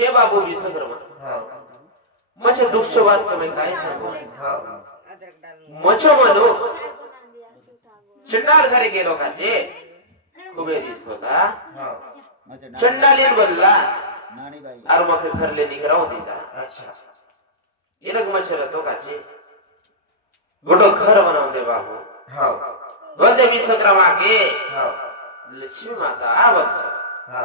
हे बाबू विसंक्रम मचे दुःख बात तुम्ही काय सांगू मच म्हणू चंडाल घरी गेलो काचे खूबे दिस होता चंडालीन बोलला और मग घरले निकराव दीदा अच्छा ये लग मच रहतो काचे गोटो घर बनाव दे बाबू हां बोलते विसंक्रम आके हां लक्ष्मी माता आ वर्ष हां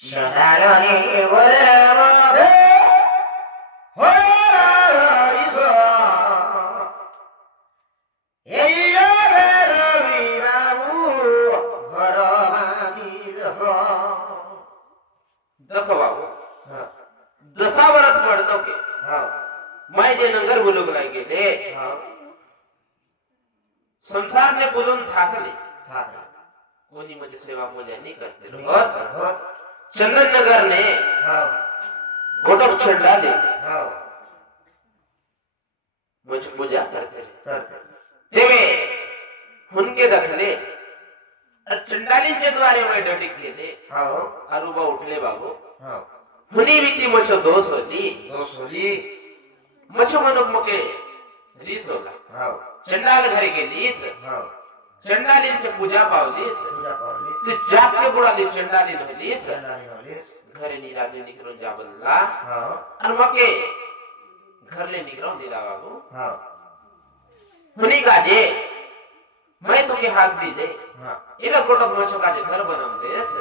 शदारणी वरमाभे होरिसो एया रवि बाबू घरमानी रसो देखो बाबू हां दशावरत पडतो के हां मैं जे नगर बोलूक लाग गेले हां संसार ने बोलून थाकले कोणी म्हणजे सेवा मोल्या नाही करते रोज चंदन नगर ने गोटक चंडा ले मुझे पूजा करते तेवे उनके दखले चंडालीन के द्वारे मैं डटी केले अरुबा उठले बाबू हुनी बीती मुझे दोष होली मुझे मनुक मुके रीस होला चंडाल घरे गेलीस चंडालींची पूजा पावलीस ते जाप के बुडाली चंडालीन होलीस घरे निराजे निकरून जाबल्ला आणि मके घरले निकरून दिला बाबू हुनी काजे मैं तुमके हाथ दीजे इला गोटक मछो काजे घर बनाव देस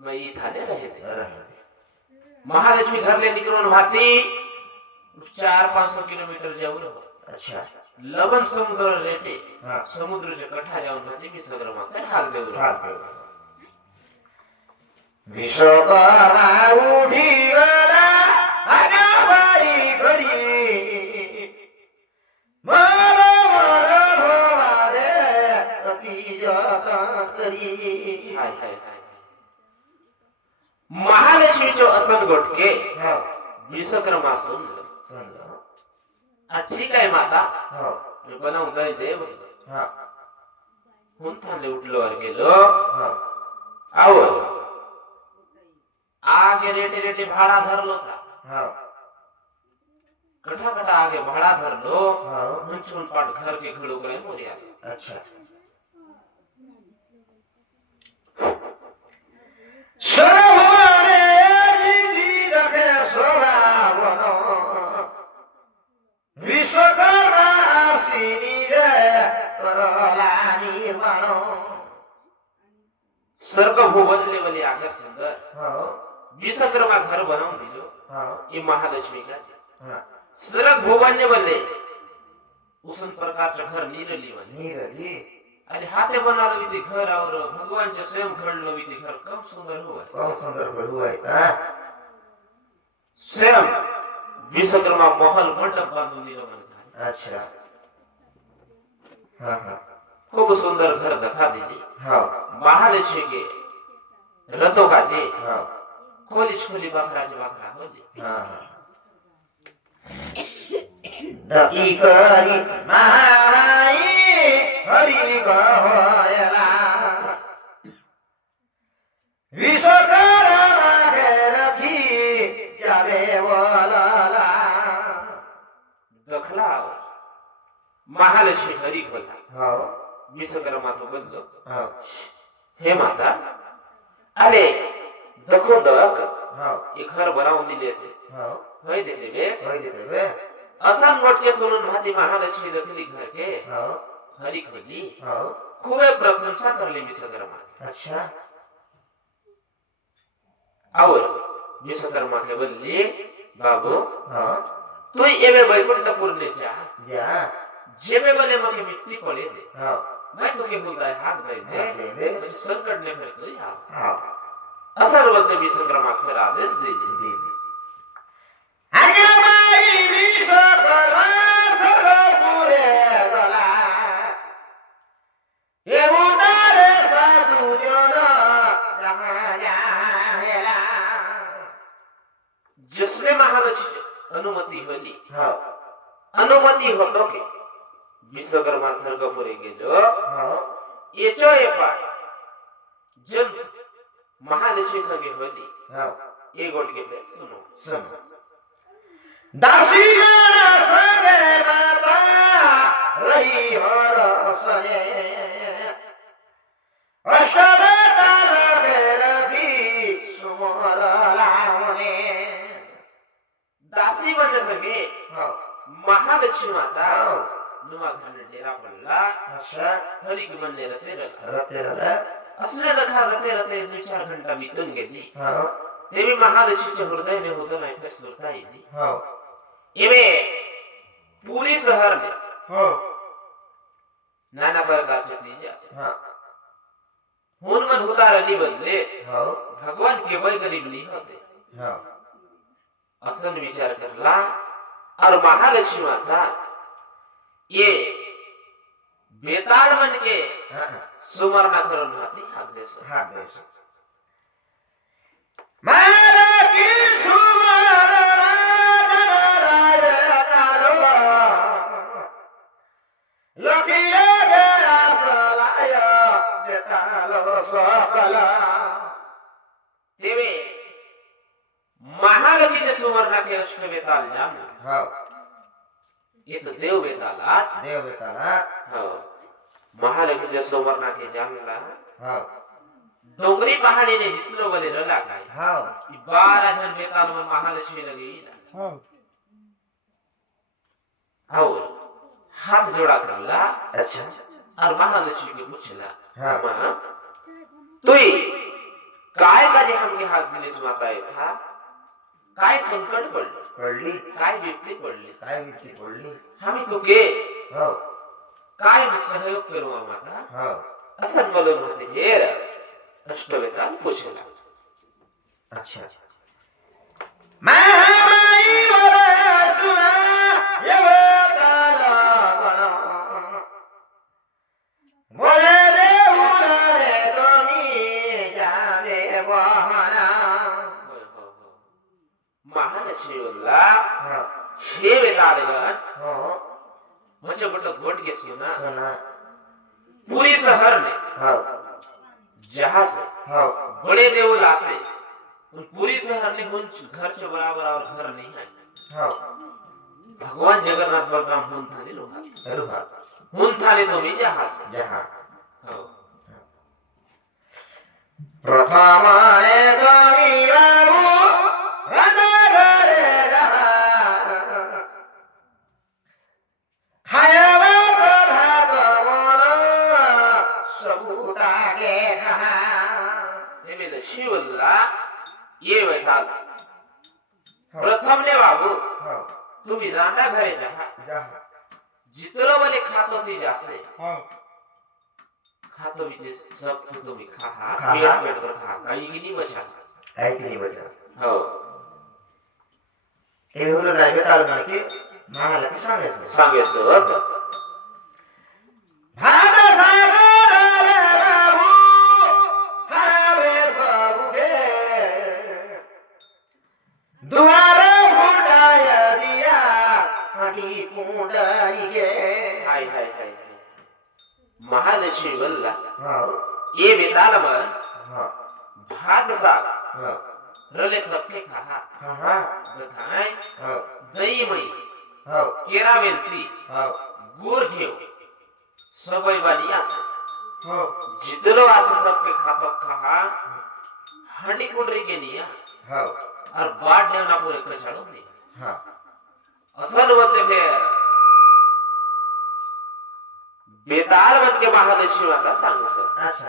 मैं ई थाने रहे थे महालक्ष्मी घरले निकरून भाती 400-500 किलोमीटर जाऊन अच्छा लवण समुद्र रेटे समुद्राच्या कठा जाऊन भाती मी सगळं मागते हाल देऊ विश्वकर्मा उठी गला आगाबाई घरी मला भवारे अति जतन करी हाय हाय हाय महालक्ष्मीचो असन गोटके विश्वकर्मा सुनलं ठीक आहे माता मी बनवून दे हुन थांबले उठलो वर गेलो आओ आगे रेटे रेटे भाड़ा धरलो था कठा कठा आगे भाड़ा धरलो हुन पाट घर के खड़ो करे मोरिया अच्छा स्वर्ग भुवन लेवले आकाश सुंदर विश्वकर्मा घर बनावून दिलो ये महालक्ष्मी का स्वर्ग भुवन ने बोले उसन प्रकारचं घर नीरली आणि हाते बनालो ते घर और भगवानचे स्वयं घडलो ते घर कम सुंदर हुआ स्वयं विश्वकर्मा महल मंडप बांधून दिलो म्हणतात अच्छा हां खूब सुंदर घर दिखा दिली महालक्ष्मी के रथों का जे खोली बकराचे बकरा होली दकी करी महाराई हरि गहोयला विश्वकर्मा के रथी जावे वलाला दखला महालक्ष्मी हरि खोला विश्वकर्मा तो बोललो हे माता अरे देखो दक ये घर बनावून दिले से होय देते वे असन मोटके सुनून भाती महालक्ष्मी दखली घर के हरी खोली खूबे प्रशंसा करली विश्वकर्मा अच्छा और विश्वकर्मा के बोलली बाबू तू एवे वैकुंठपुर ले जा जेबे बोले मके मिट्टी पड़े दे मैं तुके हुंदाय हात दे म्हणजे संकटने फिरतोय हा असं बोलते विश्वकर्मा खेळ आदेश दिले अगबाई विश्वकर्मा सर्व पुरे गला हे उदारे साधू जन जहाया जिसने महाराज अनुमती होली अनुमती होतो की विश्वकर्मा स्वर्गपुरी गेलो येचो एपाय जन महालक्ष्मी संगे होली एक गोट के सुनो दासी संगे माता रही हर सने अष्टबेताल रखी सुमर लावणे दासी म्हणजे सगळे महालक्ष्मी माता नुमा घरने डेरा पडला हरी की म्हणले रतेरला असले रते 2-4 घंटा बीतून गेली ते भी महालक्ष्मीच्या हृदय में होतं नाही फसलता येली एवे पूरी शहर में नाना प्रकारचे तीन असे हुन मन उतार अली बदले भगवान केवळ गरीब नहीं होते असन विचार करला और महालक्ष्मी माता ये बेताल मन के सुमरणा करून हाती हात देश मारा की सुमरणा जन राजतारो लखिया गया सलाय बेताल सकला तेवे महालक्ष्मीचे सुमरणा के अष्ट बेताल जाम ये तो देव बेताला महालक्ष्मीच्या सुमरणा के जामला डोंगरी पहाड़ी ने जितनो बले रला काय 12 जन बेताल में महालक्ष्मी लगी ना हाथ जोड़ा करला अच्छा और महालक्ष्मी के पूछला मां तुई काय करे हमके हाथ दिनेश माता था काय संकट पडली काय विपत्ती पडली आम्ही तुके काय सहयोग करू माता असं बोलून होते हेर अष्टवेताल पूछला अच्छा महामाई वरा सुना ये बेताल बोले देव रे तुम्ही जावे बहना महालक्ष्मी बोलला हे बेतालगण मुझे बड़ा गोट के सुना पूरी शहर में जहां से बड़े देवल आते उन पूरी शहर में उन घर से बराबर और घर नहीं है भगवान जगन्नाथ बलराम हुन थाने लोहा हुन थाने तो भी जहां प्रथम ने कमी बाबू राजा घरे रहा खायवा प्रभात मन सबूता के कहा ये मेरे शिवल्ला ये बेताल प्रथम ने बाबू तुम्ही राजा घरे जहा जितरो बोले खातो ती जासे खातो भी सब तुम्ही खा पेट पर खा काही की नहीं बचा हो हे होतं जाय बेताल की महालक्ष्मी सांगेस भात सागर रे बाबू खावे सबके दुआरे फुटाय दिया हटी कुंडली के हाय महालक्ष्मी बोलला ये बेताल मन भात साग रले सबके खा बताय दही मई केरा वेलती गुड़ घेव सबई वाली आसे जितनो आसे सबके खातो खा हंडी कुंडरी के निया और बाट देवना पूरे कछाड़ो ने असल बोलते फिर बेताल बन के महालक्ष्मी माता सांगू सर अच्छा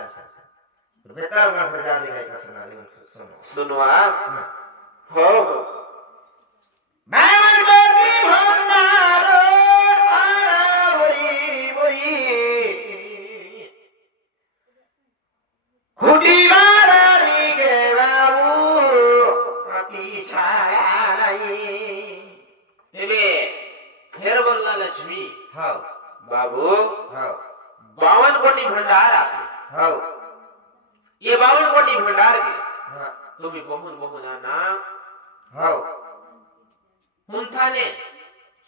बेताल मन प्रजा दिखाई का सुनवा हो मैं बेटी भंडार आना वही खुटी मारानी गे बाबू अति छायालाई तेबे फेर बोलला लक्ष्मी हो बाबू हो 52 कोटी भंडार आहे हो ये 52 कोटी भंडार के हाँ, तुम्ही बघून बघून आणा हो हुंथाने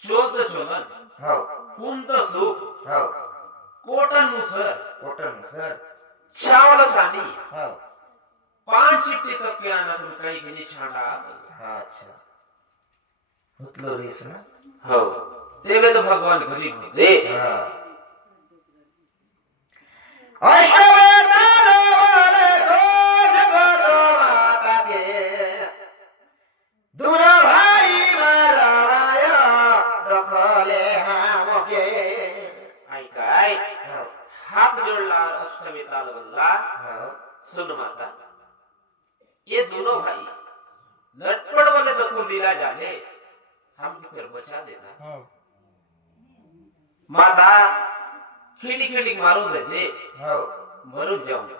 चोद चोलन हो कुंत सुख हो कोटन मुसर कोटन सर चावल छानी हो 5 चिट्ठी तक के आना तुम कहीं के नहीं छाड़ा हाँ अच्छा हुतलो रेस ना हो तेरे तो भगवान गरीब होते हाँ अष्टवेताल वाले को जगतो माता के दुनो भाई मरवायो दखले हामके आई काय हो हाथ जोड़ला अष्टमी ताल बल्ला हो सुन माता ये दोनों भाई लटपट वाले तो को दिला जाने हम फिर बचा देता हो माता खिड़ी खिड़ी मारू दे हो मरू जाऊंगा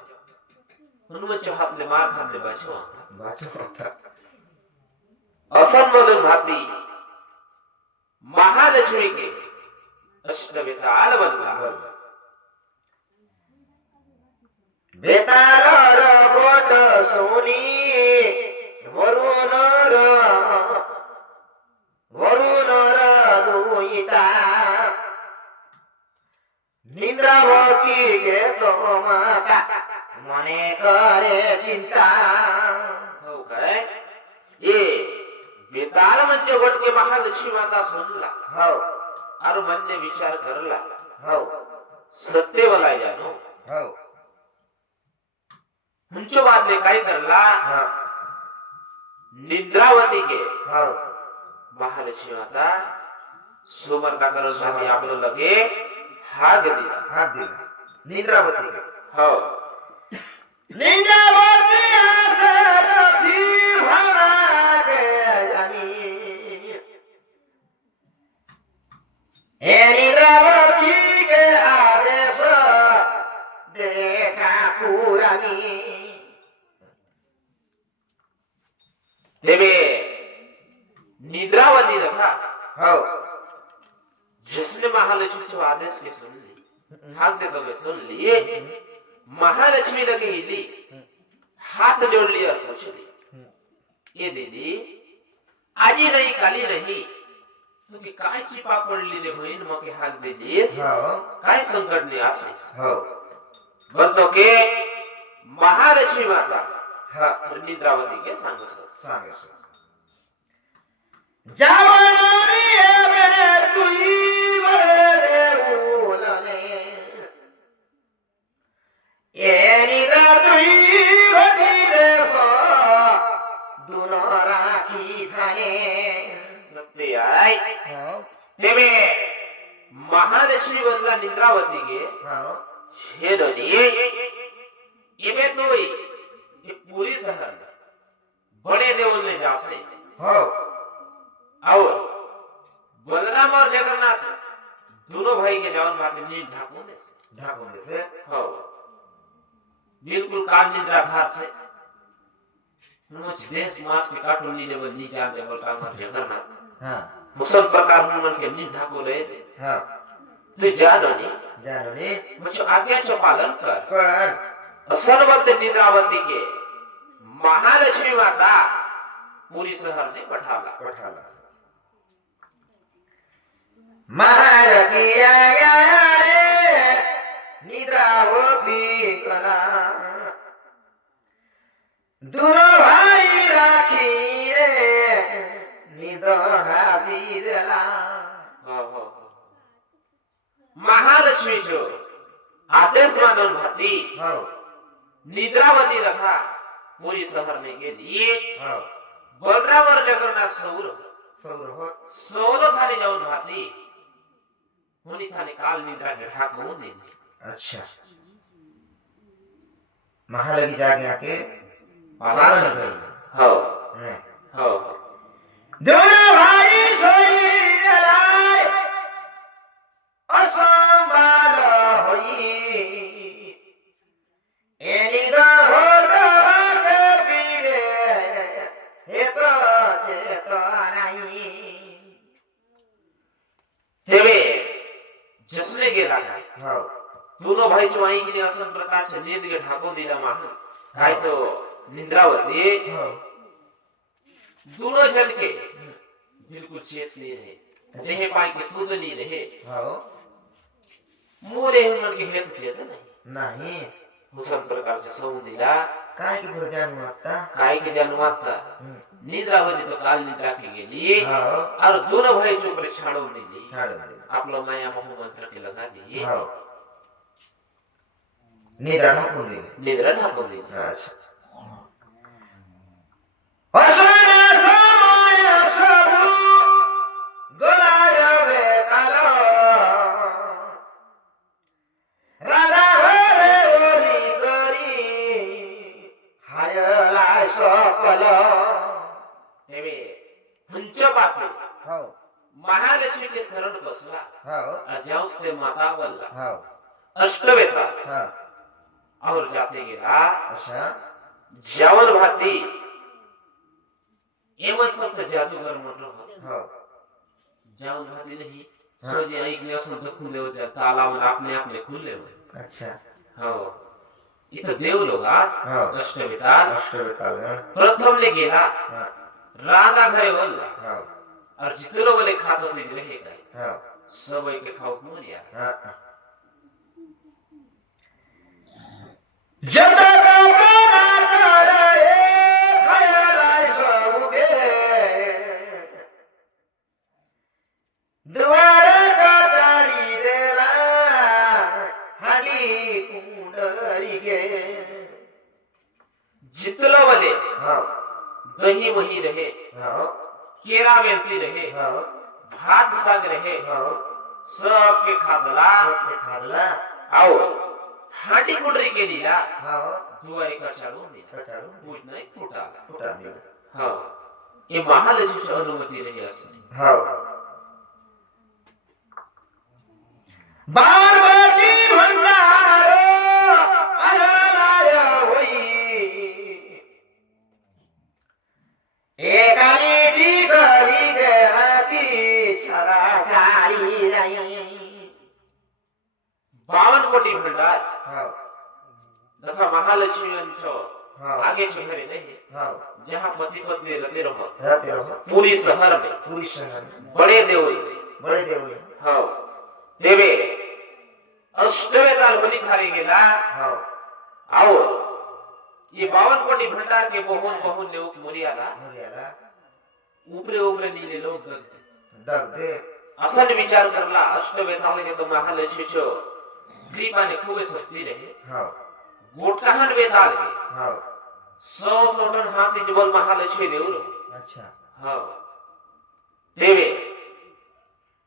उनमें जो हाथ ले मार खाते बचो बाचो होता असन मधुर भाती महालक्ष्मी के अष्टविताल बनवा बेतार गोट सोनी वरुण दुईता निद्रावती के तो माता मने करे चिंता हो काय ये बेताल म्हणजे गोट के महालक्ष्मी माता सुनला हो और मन ने विचार करला हो सत्य बोलाय जानो हो मुंचो बात ने काय करला हाँ निद्रावती के हो महालक्ष्मी माता सुमरता करण साठी आपलं लगे हात दिला हाथ दिला निद्रावती के हो निद्रावती आसे फिर भरा के जानी हे निद्रावती के आदेश देखा पुरानी तेबे निद्रावती रखा हो जिसने महालक्ष्मी के आदेश के सुन ली हाथ दे तो सुन लिए महालक्ष्मी लगे इली हाथ जोड़ लिया और पूछ ली ये दीदी आज ही नहीं काली नहीं तुम्ही काय चिपा पडली रे बहीण मग हात देलीस हो काय संकट नाही असे हो बोलतो के महालक्ष्मी माता हाँ निद्रावती के सांग सांगे सो जावनारी में तुई बड़े उलने ये निद्रा तुई बड़ी दे सो दुनो राखी थाने सत्य आय हाँ तेबे महालक्ष्मी बदला निद्रावती के हाँ छेदनी इमे तोई ये पूरी शहर बड़े देवल ने जासे हो और बलराम और जगन्नाथ दोनों भाई के जवान बात नींद ढाकों से हो बिल्कुल कान निद्रा घाट से मुझ देश मास के काटून नी जब नी जान जब बलराम और जगन्नाथ हाँ मुसल प्रकार मुनन के नींद ढाको रहे थे हाँ तो जानो जानोनी मुझे आज्ञा च पालन कर कर असल वक्त निद्रावती के महालक्ष्मी माता पूरी शहर ने पठाला पठाला महारथी आया रे निद्रावती कला दोनों भाई राखी रे निदोड़ा बीरला महालक्ष्मी जो आदेश मानन भाती हो निद्रावती रखा पूरी शहर में के लिए हो बलराम और जगन्नाथ सौर सौर हो सोलो थाने जाऊन भाती होनी थाने काल निद्रा के ढाक मुंह दे अच्छा महालगी जागे आके पालन कर हो हैं हो दोनों भाई सोई जलाए असंभाल होई एनी दो गेला काय हो दोन भाईची वाईकीने असं प्रकारचे नींद ढाकून दिला महान काय तो निंद्रावती हो दोनों जन के बिल्कुल चेत नहीं रहे देहे पाई के सूद नहीं रहे हो मोरे मन के हेतु चेत नहीं नाही हुसन प्रकार से सौ दिला काय की बरं जाणून आता काय के जन्माता निद्रावती तो काल निद्रा की गेली हो और दोनों भाई जो पर छाड़ो दिली छाडून दिलं. आपलो माया मोह मंत्र के लगा दी हो निद्रा ढाकून दिली निद्रा ढाकून दिली अच्छा असना समय सबु गोलाय बेतालो राधा हरे ओली करी हायला सकल तेवे हंच्या पासे हो महालक्ष्मी के शरण बसला हो अजाउस ते माता बोलला हो अष्टवेता हा और जाते गेला अच्छा जावन भाती एवं सब जादूगर मोटो हो जावन भाती नहीं हाँ। सोजे एक ने असं दखून देव जा ताला में अपने आप में खुले हुए अच्छा हो इतो देव लोग हो अष्टवेता अष्टवेताल प्रथम ले गेला हा राधा घरे बोलला हो और जितने बोले खातो थे रहे गए हो सब एक के खाओ मोरिया हा जत का बना करे खयालाय सबके द्वार का चारी देला हाडी कुंडरी के जितने बोले हो दही वही रहे हो केरा बेलती रहे हो भात साग रहे हो सब के खादला सबके खादला आओ हाटी कुंडरी के लिया हो दुआरी का चालू दिला कटारू कुछ नहीं फूटा फुटा दिला हाँ ये महालक्ष्मी की अनुमति रही असली हो बारबटी भंडारो अनलाय होई एकालिटी गरी गहाती छरा चारी रही 52 कोटी भंडार हो तथा महालक्ष्मी अंशो हो आगे चढ़े नहीं हो जहाँ पति पत्नी रहते रहो रहते रहो पूरी शहर में पूरी शहर बड़े देवरी बड़े देवले हाँ देवे अष्टवेताल बलि थारी गेला हो आओ ये 52 कोटी भंडार के बहुन बहुन ने मुरियाला मुरियाला ऊपरे ऊपरे नीले लोग दग दे असन विचार करला अष्टवेताल के तो महालक्ष्मी छो कृपा ने खूब शक्ति रहे हो गोटकाहन वेताल के हो 100 टन हाथी जबल महालक्ष्मी देव रहो अच्छा हाँ देवे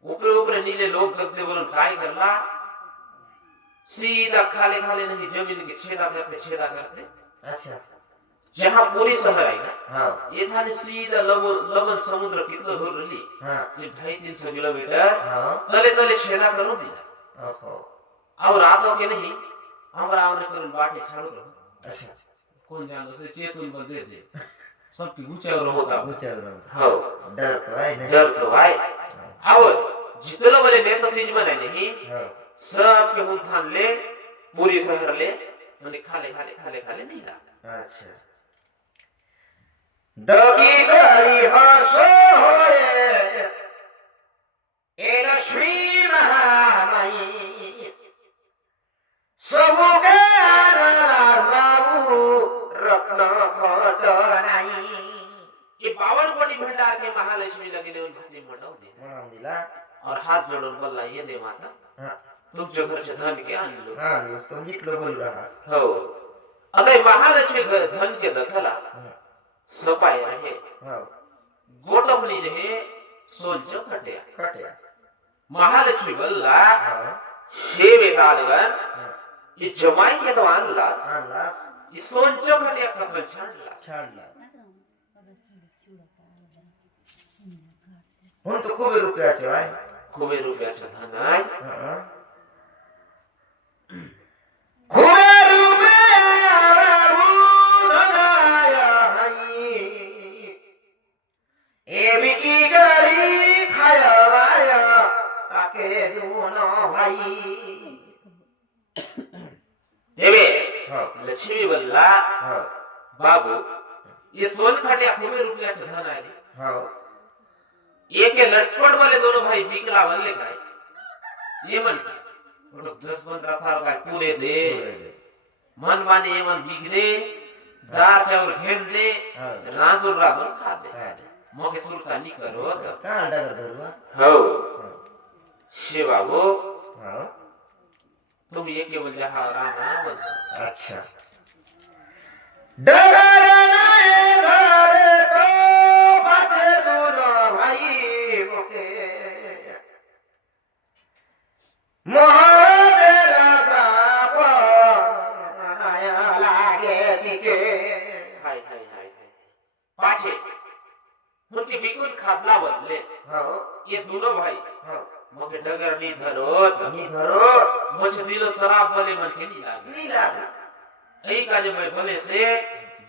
ऊपरे ऊपरे नीले लोग दगदे बोलन काय करला सीधा खाले खाले नहीं जमीन के छेदा करते अच्छा जहाँ पूरी शहर है ना हो ये था सीधा लमन समुद्र कितना दूर रही हाँ ये 250-300 किलोमीटर हो तले तले छेदा करो दिला ओहो और रातों के नहीं हमरा आने करून बाटे छाड़ो रहो अच्छा कौन जान से चेतन बल दे दे सबकी ऊंचा रहो था ऊंचा रहो हाँ डर तो है नहीं डर तो भाई अब जितने बड़े मैं तो चीज बनाए नहीं हो सब के मुंह ले पूरी शहर ले मैंने खाले नहीं ला अच्छा दकी गरी हसो होए ए लक्ष्मी महामाई सबके आनंद बाबू रत्न खट नाही ये 52 कोटी भंडार के महालक्ष्मी लगे ने उन भक्ति मंडप दे म्हणून दिला और हाथ जोड़न बोला ये दे माता हां तुमच्या घरचे धन के आण लो हां नुसतं जितलं बोल राहास हो अगर महालक्ष्मी घर धन के दखला सपाय रहे हो गोटवली रहे सोलच खटिया कट्या महालक्ष्मी बोलला हो हे बेतालगन ये जमाई के तो आणला आणलास ये सोलच खटिया कसं छाडला छाडला म्हणून तो खूप रुपयाचे आहे खूब रुपयाचं धन आहे हां खूप रुपया धनाया हाई एबिकी गरी खाया ताके दोन भाई लक्ष्मी बोलला हो बाबू ये सोनखड्या खूबे रुपयाचं धन आहे रे. हो एक हे लटपट वाले दोन भाई बिकला बनले काय ये म्हणते 10-15 साल काय पुरे दे मन माने ये मन बिगले दार चावल घेन दे रांदून रांदून खा दे मग हे सुरता नाही करत काय अंडा धरवा हो शे बाबू हो तुम्ही एक म्हणजे हा राणा म्हणतो अच्छा डगरना ए घरे तो बाचे दोन भाई मोके मोहदेला साप आया लागे तिके हाय हाय हाय हाय पाछे उनके बिकुल खादला बदले हो ये दोनों भाई हो मग डगर नी धरोत नी धरो मुझ दिलो शराब बोले मन के नहीं लागे नी लागे यही काजे मैं भले से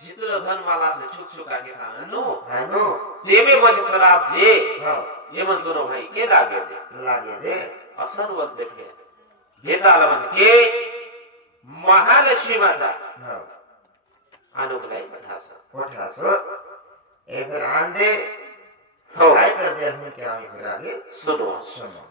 जितनो धन वाला से छुक छुका के खानो हानो तेमे मुझ शराब जे हो ये मन दोनों भाई के लागे दे लागे दे असर वत देखे बेताल मन के महालक्ष्मी माता हो अनुग्रह पठासा कोठासो एक आंदे हो काय कर दे हम क्या आगे सुनो सुनो